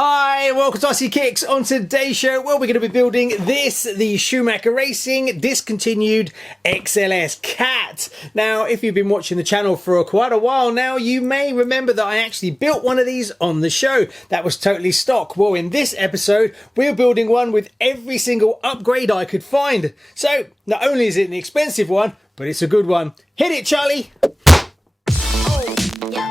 Hi, welcome to RCKicks. On today's show, well, we're going to be building the Schumacher Racing discontinued XLS Cat. Now, if you've been watching the channel for quite a while now, you may remember that I actually built one of these on the show. That was totally stock. Well, in this episode, we're building one with every single upgrade I could find. So, not only is it an expensive one, but it's a good one. Hit it, Charlie! Oh, yeah.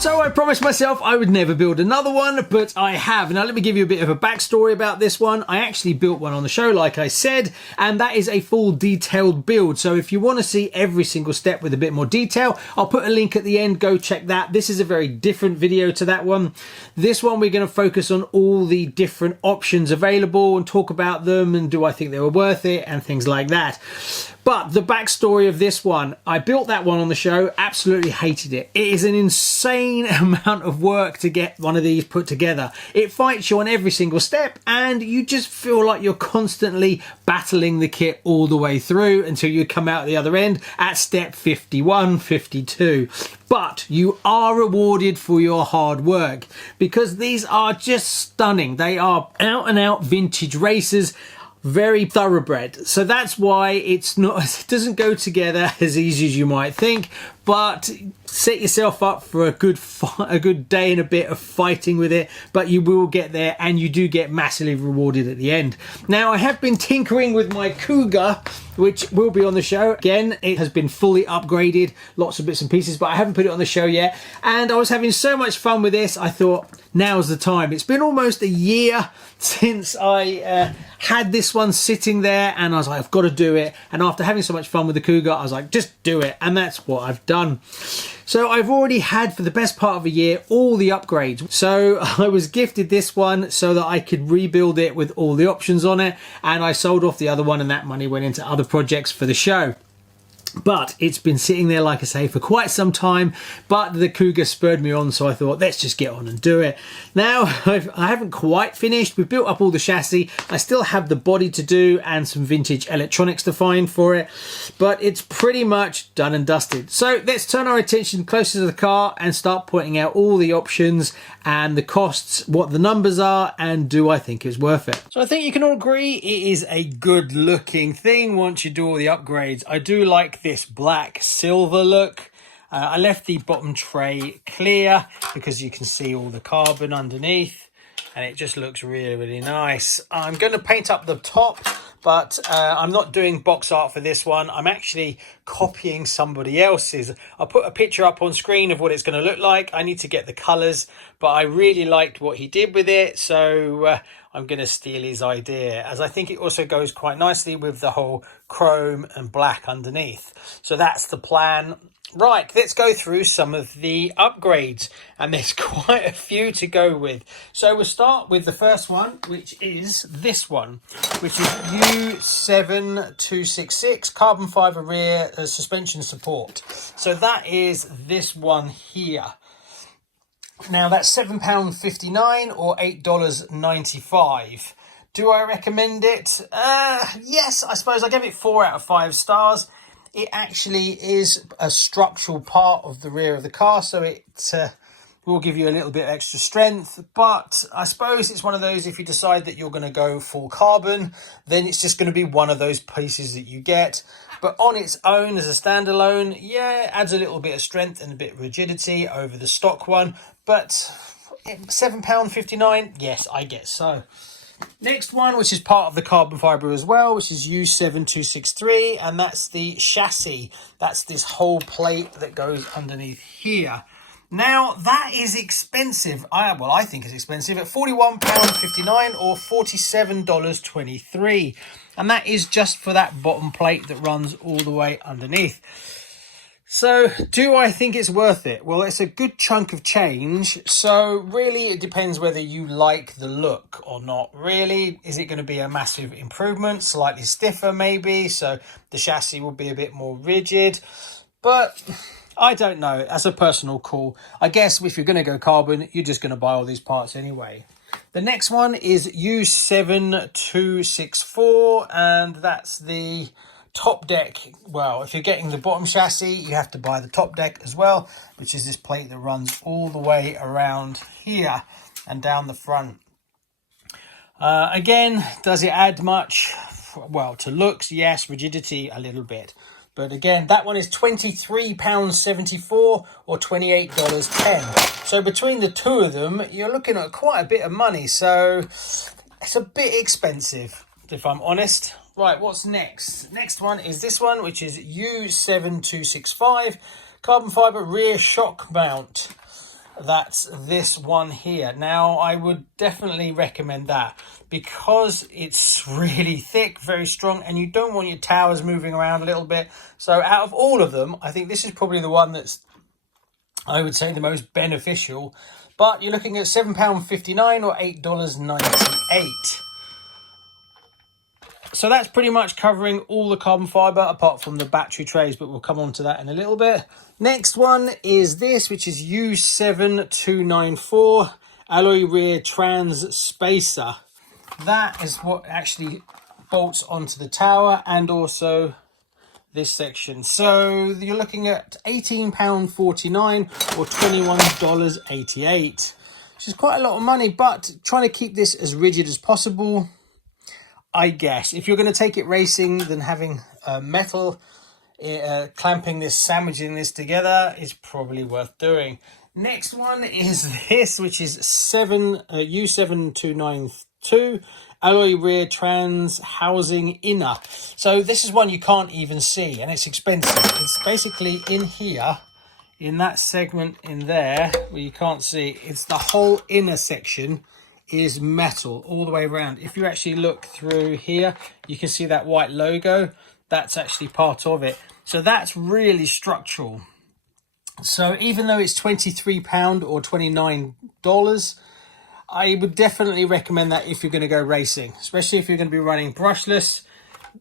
So I promised myself I would never build another one, but I have. Now let me give you a bit of a backstory about this one. I actually built one on the show, like I said, and that is a full detailed build. So if you want to see every single step with a bit more detail, I'll put a link at the end. Go check that. This is a very different video to that one. This one we're going to focus on all the different options available and talk about them and do I think they were worth it and things like that. But the backstory of this one, I built that one on the show, absolutely hated it. It is an insane amount of work to get one of these put together. It fights you on every single step and you just feel like you're constantly battling the kit all the way through until you come out the other end at step 51, 52. But you are rewarded for your hard work because these are just stunning. They are out and out vintage racers. Very thoroughbred, so that's why it doesn't go together as easy as you might think, but set yourself up for a good day and a bit of fighting with it, but you will get there and you do get massively rewarded at the end. Now I have been tinkering with my Cougar, which will be on the show. Again, it has been fully upgraded, lots of bits and pieces, but I haven't put it on the show yet, and I was having so much fun with this, I thought now's the time. It's been almost a year since I had this one sitting there and I was like, I've got to do it. And after having so much fun with the Cougar, I was like, just do it. And that's what I've done. So I've already had, for the best part of a year, all the upgrades. So I was gifted this one so that I could rebuild it with all the options on it. And I sold off the other one and that money went into other projects for the show. But it's been sitting there, like I say, for quite some time, but the Cougar spurred me on, so I thought, let's just get on and do it. Now, I haven't quite finished. We've built up all the chassis. I still have the body to do and some vintage electronics to find for it, but it's pretty much done and dusted. So let's turn our attention closer to the car and start pointing out all the options and the costs, what the numbers are, and do I think it's worth it. So I think you can all agree it is a good looking thing once you do all the upgrades. I do like this black silver look. I left the bottom tray clear because you can see all the carbon underneath and it just looks really, really nice. I'm going to paint up the top, but I'm not doing box art for this one. I'm actually copying somebody else's. I'll put a picture up on screen of what it's going to look like. I need to get the colours, but I really liked what he did with it, so I'm going to steal his idea, as I think it also goes quite nicely with the whole chrome and black underneath. So that's the plan. Right, let's go through some of the upgrades, and there's quite a few to go with. So we'll start with the first one, which is this one, which is U7266 carbon fibre rear suspension support. So that is this one here. Now that's £7.59 or $8.95. Do I recommend it? Yes, I suppose I gave it 4 out of 5 stars. It actually is a structural part of the rear of the car, so it will give you a little bit extra strength, but I suppose it's one of those, if you decide that you're going to go full carbon, then it's just going to be one of those pieces that you get. But on its own as a standalone, yeah, it adds a little bit of strength and a bit of rigidity over the stock one, but £7.59, yes, I guess so. Next one, which is part of the carbon fibre as well, which is U7263, and that's the chassis. That's this whole plate that goes underneath here. Now, that is expensive. I think it's expensive at £41.59 or $47.23. And that is just for that bottom plate that runs all the way underneath. So, do I think it's worth it? Well, it's a good chunk of change. So, really, it depends whether you like the look or not. Really, is it going to be a massive improvement? Slightly stiffer, maybe. So, the chassis will be a bit more rigid. But I don't know. That's a personal call. I guess if you're going to go carbon, you're just going to buy all these parts anyway. The next one is U7264, and that's the top deck. Well, if you're getting the bottom chassis, you have to buy the top deck as well, which is this plate that runs all the way around here and down the front. Again, does it add much? Well, to looks, yes. Rigidity, a little bit. But again, that one is £23.74 or $28.10. So between the two of them, you're looking at quite a bit of money. So it's a bit expensive, if I'm honest. Right, what's next? Next one is this one, which is U7265 carbon fibre rear shock mount. That's this one here. Now, I would definitely recommend that because it's really thick, very strong, and you don't want your towers moving around a little bit. So out of all of them, I think this is probably the one that's, I would say, the most beneficial. But you're looking at £7.59 or $8.98. So that's pretty much covering all the carbon fibre apart from the battery trays, but we'll come on to that in a little bit. Next one is this, which is U7294 alloy rear trans spacer. That is what actually bolts onto the tower and also this section. So you're looking at £18.49 or $21.88, which is quite a lot of money, but trying to keep this as rigid as possible. I guess if you're going to take it racing, then having metal clamping this, sandwiching this together is probably worth doing. Next one is this, which is U7292 alloy rear trans housing inner. So this is one you can't even see, and it's expensive. It's basically in here, in that segment in there where you can't see. It's the whole inner section is metal all the way around. If you actually look through here, you can see that white logo. That's actually part of it. So that's really structural. So even though it's £23 or $29, I would definitely recommend that if you're going to go racing, especially if you're going to be running brushless.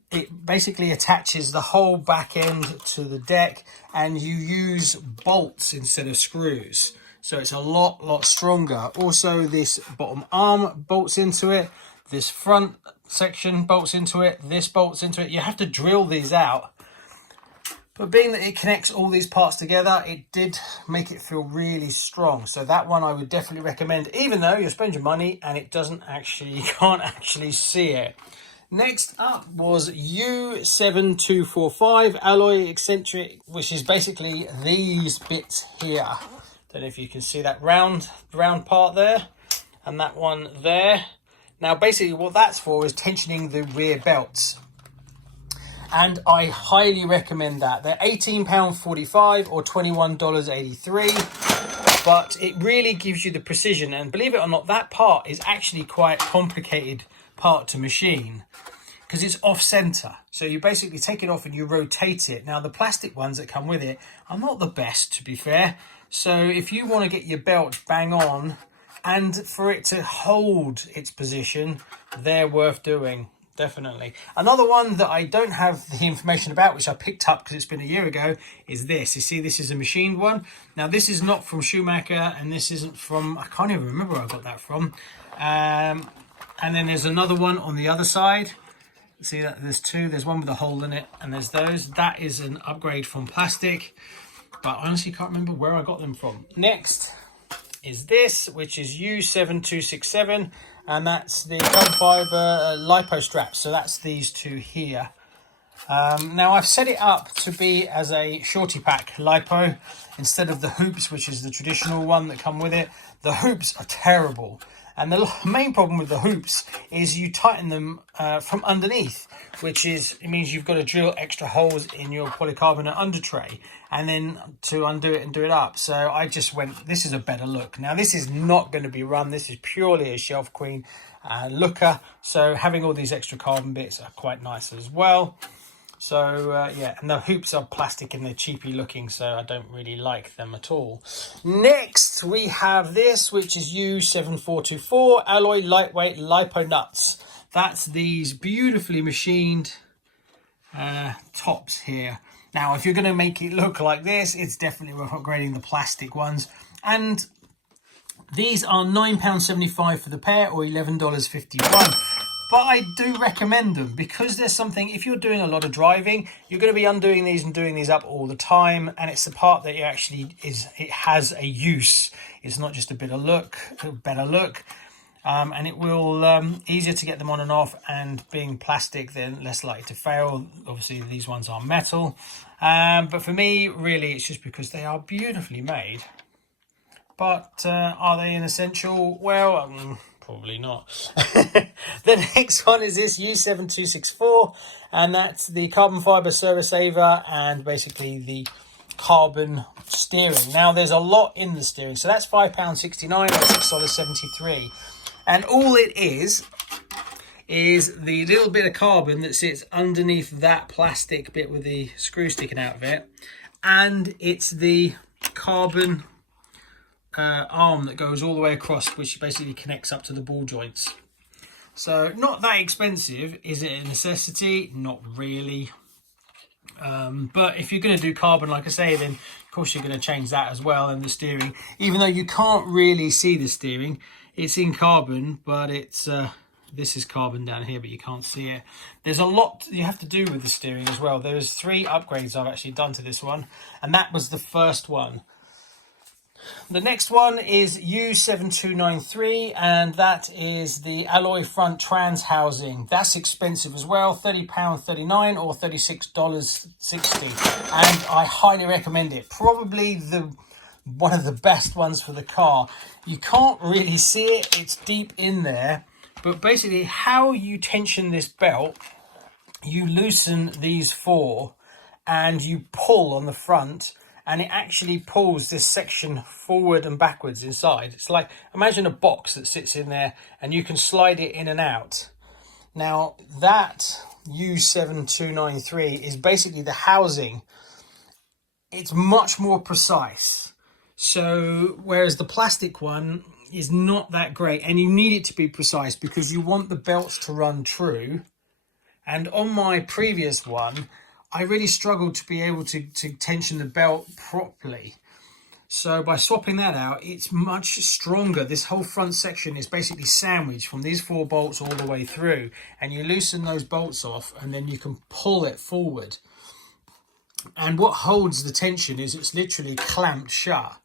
It basically attaches the whole back end to the deck, and you use bolts instead of screws. So it's a lot stronger. Also, this bottom arm bolts into it. This front section bolts into it. This bolts into it. You have to drill these out. But being that it connects all these parts together, it did make it feel really strong. So that one I would definitely recommend, even though you spend your money and it doesn't actually, you can't actually see it. Next up was U7245 alloy eccentric, which is basically these bits here. Don't know if you can see that round part there and that one there. Now basically what that's for is tensioning the rear belts, and I highly recommend that. They're £18.45 or $21.83, but it really gives you the precision, and believe it or not, that part is actually quite a complicated part to machine because it's off center. So you basically take it off and you rotate it. Now the plastic ones that come with it are not the best, to be fair. So if you want to get your belt bang on and for it to hold its position, they're worth doing, definitely. Another one that I don't have the information about, which I picked up because it's been a year ago, is this. You see, this is a machined one. Now this is not from Schumacher, and this isn't from, I can't even remember where I got that from. And then there's another one on the other side. See that there's two, there's one with a hole in it, and there's those. That is an upgrade from plastic, but I honestly can't remember where I got them from. Next is this, which is U7267, and that's the carbon fibre lipo straps. So that's these two here. Now I've set it up to be as a shorty pack lipo instead of the hoops, which is the traditional one that come with it. The hoops are terrible. And the main problem with the hoops is you tighten them from underneath, which is, it means you've got to drill extra holes in your polycarbonate under tray and then to undo it and do it up. So I just went, this is a better look. Now this is not going to be run. This is purely a shelf queen looker. So having all these extra carbon bits are quite nice as well. So yeah, and the hoops are plastic and they're cheapy looking, so I don't really like them at all. Next we have this, which is U7424 alloy lightweight lipo nuts. That's these beautifully machined tops here. Now if you're going to make it look like this, it's definitely worth upgrading the plastic ones. And these are £9.75 for the pair, or $11.51. But I do recommend them because there's something, if you're doing a lot of driving, you're going to be undoing these and doing these up all the time. And it's the part that it has a use. It's not just a better look. And it will, easier to get them on and off, and being plastic, they're less likely to fail. Obviously these ones are metal. But for me, really, it's just because they are beautifully made. But are they an essential? Well, probably not. The next one is this U7264, and that's the carbon fiber service saver and basically the carbon steering. Now there's a lot in the steering, so that's £5.69 or $6.73, and all it is the little bit of carbon that sits underneath that plastic bit with the screw sticking out of it, and it's the carbon arm that goes all the way across, which basically connects up to the ball joints. So not that expensive. Is it a necessity? Not really. But if you're going to do carbon, like I say, then of course you're going to change that as well. And the steering, even though you can't really see the steering, it's in carbon, but it's this is carbon down here, but you can't see it. There's a lot you have to do with the steering as well. There's 3 upgrades I've actually done to this one, and that was the first one. The next one is U7293, and that is the alloy front trans housing. That's expensive as well, £30.39 or $36.60, and I highly recommend it. Probably one of the best ones for the car. You can't really see it, it's deep in there, but basically how you tension this belt, you loosen these 4 and you pull on the front, and it actually pulls this section forward and backwards inside. It's like, imagine a box that sits in there and you can slide it in and out. Now that U7293 is basically the housing. It's much more precise. So whereas the plastic one is not that great, and you need it to be precise because you want the belts to run true. And on my previous one, I really struggled to be able to tension the belt properly. So by swapping that out, it's much stronger. This whole front section is basically sandwiched from these 4 bolts all the way through. And you loosen those bolts off and then you can pull it forward. And what holds the tension is it's literally clamped shut.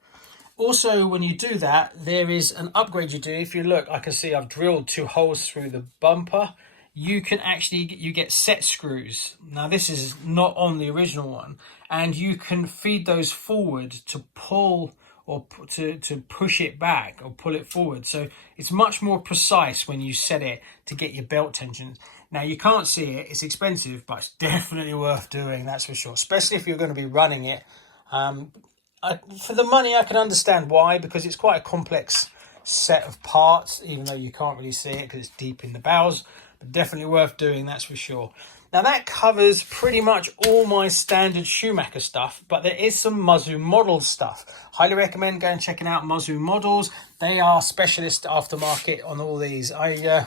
Also, when you do that, there is an upgrade you do. If you look, I can see I've drilled 2 holes through the bumper. You get set screws. Now this is not on the original one, and you can feed those forward to pull or to push it back or pull it forward. So it's much more precise when you set it to get your belt tension. Now you can't see it, it's expensive, but it's definitely worth doing, that's for sure, especially if you're going to be running it. For the money, I can understand why, because it's quite a complex set of parts, even though you can't really see it because it's deep in the bowels. Definitely worth doing, that's for sure. Now that covers pretty much all my standard Schumacher stuff, but there is some Muzu model stuff. Highly recommend going and checking out Muzu models. They are specialist aftermarket on all these. I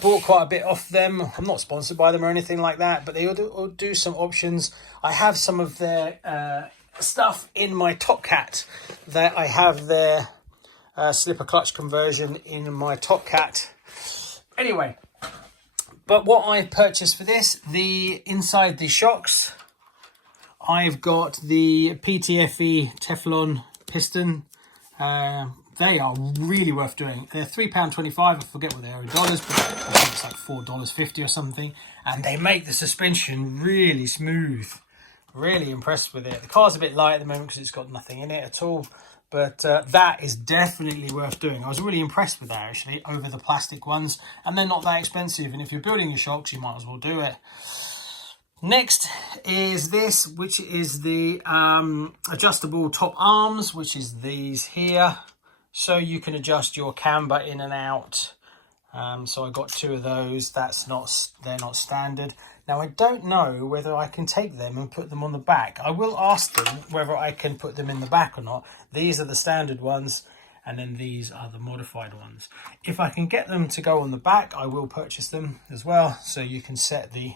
bought quite a bit off them. I'm not sponsored by them or anything like that, but they all do some options. I have some of their stuff in my Top Cat. That I have their slipper clutch conversion in my Top Cat. Anyway, but what I purchased for this, inside the shocks, I've got the PTFE Teflon piston. They are really worth doing. They're £3.25. I forget what they are in dollars, but I think it's like $4.50 or something. And they make the suspension really smooth. Really impressed with it. The car's a bit light at the moment because it's got nothing in it at all. But that is definitely worth doing. I was really impressed with that, actually, over the plastic ones. And they're not that expensive. And if you're building your shocks, you might as well do it. Next is this, which is the adjustable top arms, which is these here. So you can adjust your camber in and out. So I got 2 of those. They're not standard. Now, I don't know whether I can take them and put them on the back. I will ask them whether I can put them in the back or not. These are the standard ones, and then these are the modified ones. If I can get them to go on the back, I will purchase them as well, so you can set the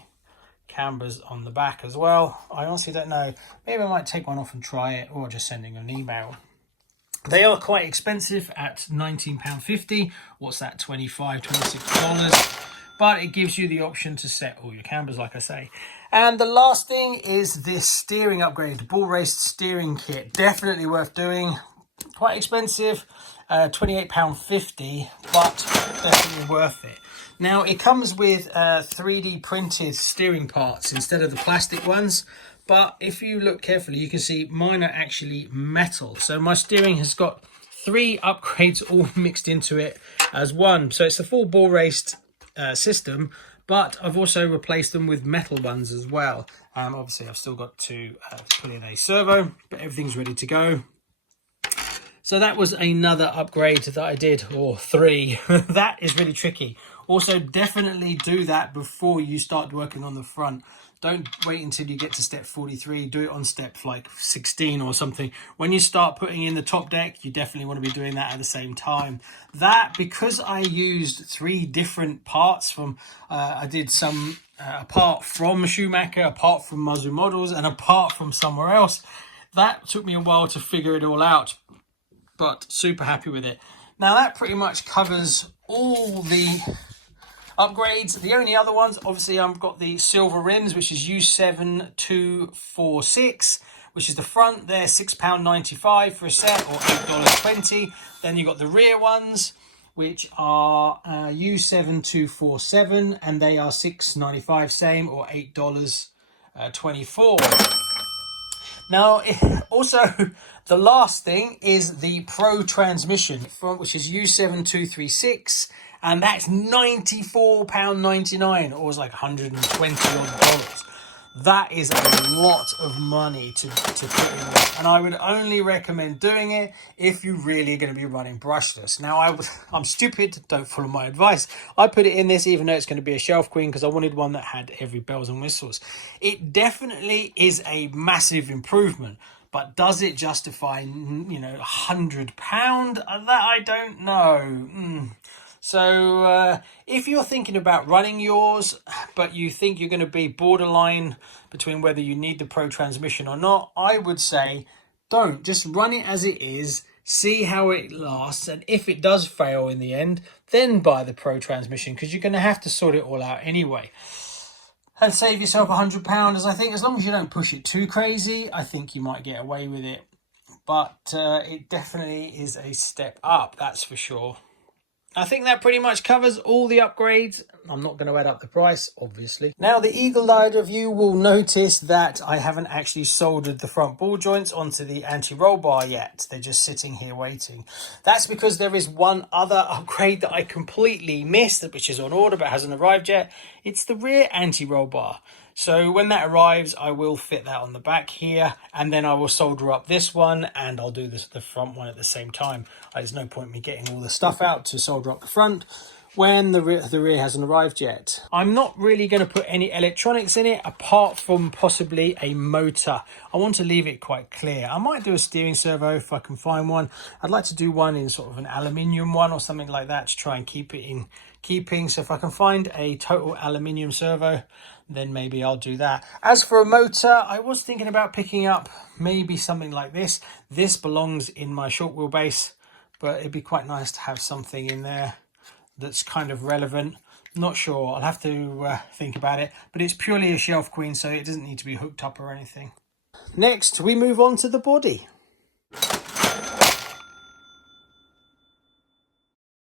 cambers on the back as well. I honestly don't know. Maybe I might take one off and try it, or just sending an email. They are quite expensive at £19.50. What's that, $25, $26? But it gives you the option to set all your cambers, like I say. And the last thing is this steering upgrade, the ball raced steering kit. Definitely worth doing. Quite expensive, £28.50, but definitely worth it. Now, it comes with 3D printed steering parts instead of the plastic ones. But if you look carefully, you can see mine are actually metal. So my steering has got 3 upgrades all mixed into it as one. So it's the full ball raced system, but I've also replaced them with metal ones as well. Obviously, I've still got to put in a servo, but everything's ready to go. So that was another upgrade that I did, or 3. That is really tricky. Also, definitely do that before you start working on the front. Don't wait until you get to step 43. Do it on step like 16 or something. When you start putting in the top deck, you definitely want to be doing that at the same time. That, because I used 3 different parts from, I did some apart from Schumacher, apart from Mazu models, and apart from somewhere else. That took me a while to figure it all out, but super happy with it. Now that pretty much covers all the upgrades. The only other ones, obviously, I've got the silver rims, which is U7246, which is the front. They're £6.95 for a set, or $8.20. Then you've got the rear ones, which are U7247, and they are $6.95, same, or $8.24. Now, also, the last thing is the Pro transmission, which is U7236, and that's £94.99, or it's like $120 odd. That is a lot of money to put in there, and I would only recommend doing it if you really are going to be running brushless. Now, I'm stupid, don't follow my advice. I put it in this even though it's going to be a shelf queen, because I wanted one that had every bells and whistles. It definitely is a massive improvement, but does it justify, £100? That I don't know. So if you're thinking about running yours, but you think you're going to be borderline between whether you need the Pro transmission or not, I would say don't. Just run it as it is, see how it lasts, and if it does fail in the end, then buy the Pro transmission, because you're going to have to sort it all out anyway. And save yourself £100, as I think, as long as you don't push it too crazy, I think you might get away with it. But it definitely is a step up, that's for sure. I think that pretty much covers all the upgrades. I'm not going to add up the price, obviously. Now, the eagle-eyed of you will notice that I haven't actually soldered the front ball joints onto the anti-roll bar yet. They're just sitting here waiting. That's because there is one other upgrade that I completely missed, which is on order but hasn't arrived yet. It's the rear anti-roll bar. So when that arrives, I will fit that on the back here, and then I will solder up this one, and I'll do the front one at the same time. There's no point in me getting all the stuff out to solder up the front when the rear hasn't arrived yet. I'm not really going to put any electronics in it apart from possibly a motor. I want to leave it quite clear. I might do a steering servo if I can find one. I'd like to do one in sort of an aluminium one or something like that to try and keep it in keeping. So if I can find a total aluminium servo, then maybe I'll do that. As for a motor, I was thinking about picking up maybe something like this. This belongs in my short wheelbase, but it'd be quite nice to have something in there that's kind of relevant. Not sure, I'll have to think about it, but it's purely a shelf queen, so it doesn't need to be hooked up or anything. Next, we move on to the body.